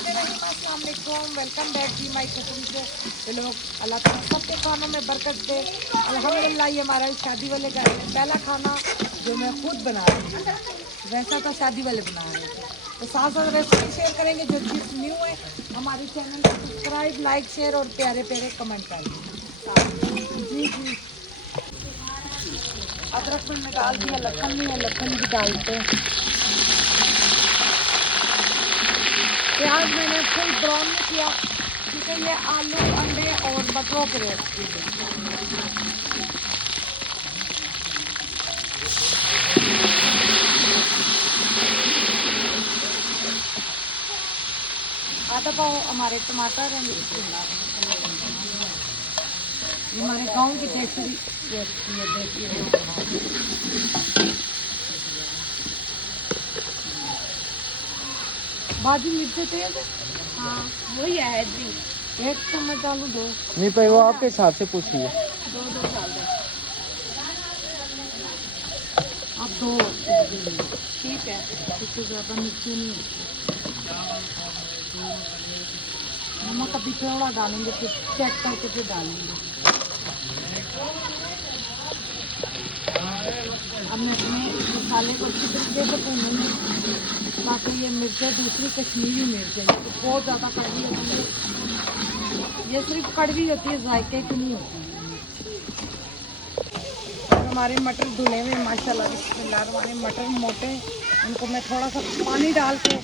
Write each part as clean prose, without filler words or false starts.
अस्सलाम वालेकुम, welcome back जी माई कुकिंग शो। ये लोग अल्लाह ताला सबके खानों में बरकत दे। अल्हम्दुलिल्लाह ये हमारा शादी वाले घर में पहला खाना जो मैं खुद बना रही हूँ। वैसा तो शादी वाले बना रहे थे, तो साथ साथ रेसिपी शेयर करेंगे। जो चीज़ न्यू है हमारे चैनल को सब्सक्राइब, लाइक, शेयर और प्यारे प्यारे कमेंट करें। जी जी, अदरक मैंने डाल दिया, लहसुन नहीं है, लहसुन भी डालते हैं। प्याज मैंने फुल ब्राउन में किया क्योंकि ये आलू, अंडे और मटरों के रेसिपी है। आधा पाव हमारे टमाटर हैं, ये हमारे गांव की देसी बाजू मिर्ची तेज। हाँ वही है जी, एक चम्मच डालू, दो नहीं भाई, वो आपके हिसाब से पूछिए। दो दो डाल दो, अब दो ठीक है। इससे ज़्यादा मिर्ची नहीं, नमक अभी थोड़ा डालेंगे, फिर चेक करके फिर डालेंगे। अब मैं अपने मसाले को अच्छी तरीके से भूनूंगी ताकि ये मिर्चें दूसरी कश्मीरी मिर्च है, तो बहुत ज़्यादा कड़वी होती है, ये सिर्फ कड़वी होती है, जायके की नहीं होती। और हमारे मटर धुले हुए माशाल्लाह, बिस्मिल्लाह, हमारे मटर मोटे, इनको मैं थोड़ा सा पानी डाल के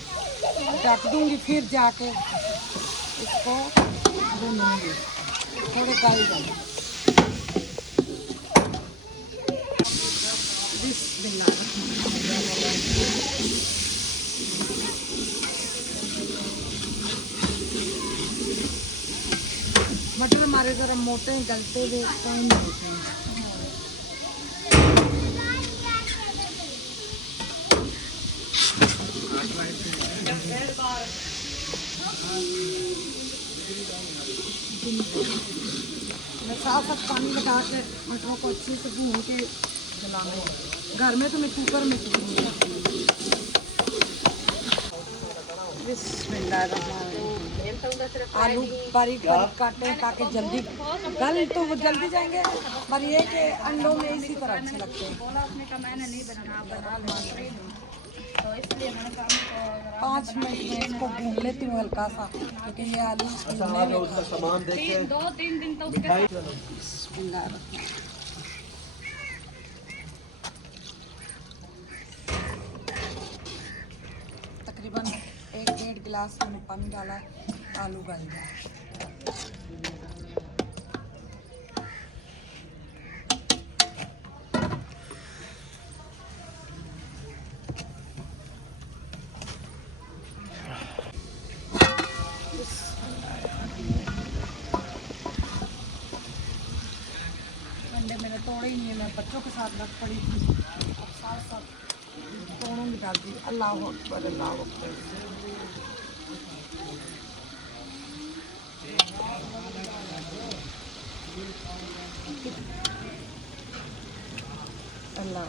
ढक दूँगी, फिर जाके इसको भूनूंगी थोड़े गल जाए। मटर हमारे ज़रा मोटे हैं, गलते हुए टाइम लगते हैं। मैं साथ साथ पानी लगा के मटरों को अच्छे से भून के चलाऊंगी। घर में तो मैं कुकर में भूनूंगी। आलू बारीक बारीक काटे ताकि जल्दी गल, तो वो जल्दी जाएंगे, पर ये कि अंडों में इसी तरह अच्छे लगते हैं। 5 मिनट में इसको भून लेती हूँ हल्का सा, क्योंकि ये आलू सामान देखे 2-3 दिन तो तकरीबन 1-1.5 गिलास मैंने पानी डाला, आलू गल गया। अंडे मैंने तोड़े ही नहीं है, मैं बच्चों के साथ रख पड़ी थी, अब साथ साथ तोड़ूंगी, डाल दी। अल्लाह अकबर, अल्लाह अकबर। अल्लाह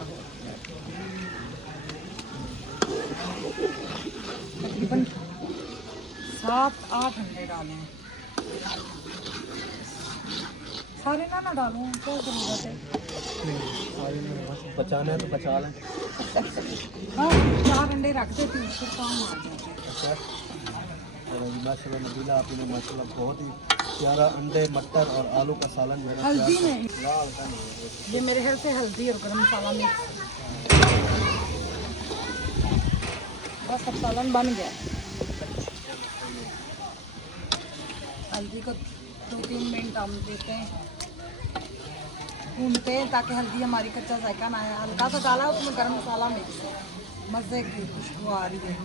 तकरीबन 7-8 अंडे डाले हैं, सारे ना डालूं, क्या जरूरत है। बचाना है तो बचा लें। हाँ 4 अंडे रख देती हूँ, फिर काम आ जाते हैं। माशाल्लाह नबीला, आपने माशाल्लाह बहुत ही प्यारा अंडे, मटर और आलू का सालन जो है हल्दी नहीं, ये मेरे घर से हल्दी और गरम मसाला मिक्स, बस अब सालन बन गया। हल्दी को 2-3 मिनट हम देते हैं, भूनते हैं ताकि हल्दी हमारी कच्चा जायका ना आए। हल्का सा डाला, उसमें गरम मसाला मिक्स है, मज़े की खुशबू आ रही है।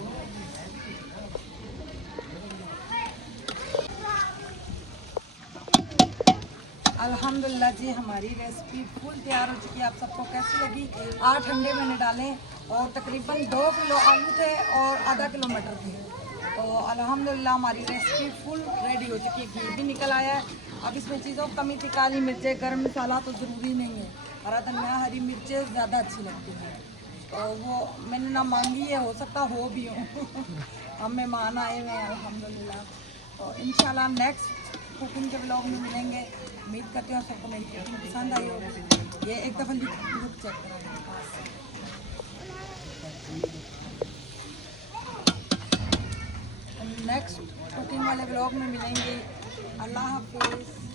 अल्हम्दुलिल्लाह जी, हमारी रेसिपी फुल तैयार हो चुकी है। आप सबको कैसी लगी? 8 अंडे मैंने डाले और तकरीबन 2 किलो आलू थे और आधा किलो मटर थे। तो अल्हम्दुलिल्लाह हमारी रेसिपी फुल रेडी हो चुकी है, घी भी निकल आया है। अब इसमें चीज़ों की कमी थी, काली मिर्चें, गर्म मसाला तो ज़रूरी नहीं है, हरा धनिया, हरी मिर्चें ज़्यादा अच्छी लगती हैं। तो वो मैंने ना मांगी है, हो सकता हो भी हो। हम मेहमान आए हुए हैं अल्हम्दुलिल्लाह। तो इंशाल्लाह नेक्स्ट कुकिंग के ब्लॉग में मिलेंगे। उम्मीद करती हूँ सबको मेरी कुकिंग पसंद आई होगी। ये एक दफ़ा लुक चेक करें पास से। नेक्स्ट कुकिंग वाले ब्लॉग में मिलेंगे। अल्लाह हाफिज़।